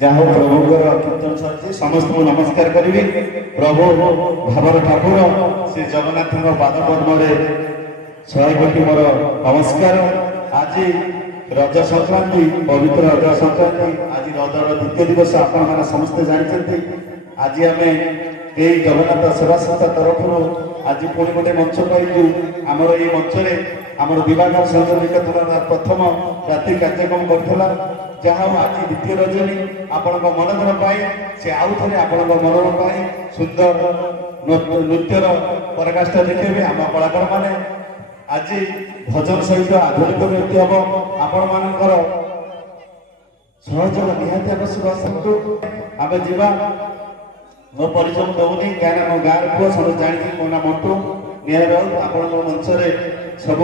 जहाँ प्रभुଙ୍କର कीर्तन सरी समस्त नमस्कार करी प्रभु भावर ठाकुर श्री जगन्नाथ पाद पद्म 100 कोटी मोर नमस्कार। आज रज संक्रांति पवित्र रज संक्रांति आज रजर द्वितीय दिवस आपण समस्ते जानते। आज आम यही जगन्नाथ सेवा संस्था तरफ आज पुणी गोटे मंच पाइलु आमर ये मंच आमर दिवाकर संजय निकेतन प्रथम रात्रि कार्यक्रम करथिला जहाँ आज द्वितीय रजनी आपण मनोरंजन पाई से आउ थे आपण मनोरंजन पाई सुंदर नृत्यर पराकाष्ठा देखिए आम कलाकार माने आज भजन सहित आधुनिक नृत्य हम आपण मानकर सहयोग निहाती आवश्यक। आम जीवा मो परिचय दौनी क्या मो गाँव पुआ सब जानी मो ना मंटू निहार आपण मंच सब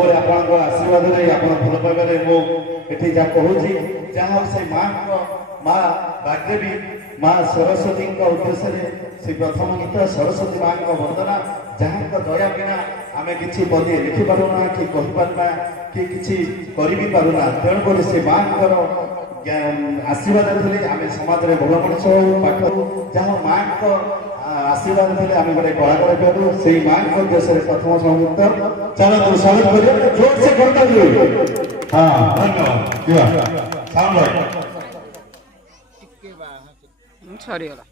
आशीर्वाद भल पाइबारे मुझे जहाँ कहूँ जहाँ से माँ बाग्देवी माँ सरस्वती उद्देश्य से प्रथम गीत सरस्वती माँ वंदना जहाँ दया बिना आम कि पदे लिखिपारूना कि कहीपारूना कि किसी पारूना तेणुक से माँ आशीर्वाद थे आम समाज में भल मनुष्य हो पाठ जहाँ माँ आशीर्वाद थे आम गोटे कलाकार पारू से माँ उद्देश्य प्रथम संयुक्त चलो स्वागत करिए जोर से करता हाँ धन्यवाद। सरीगला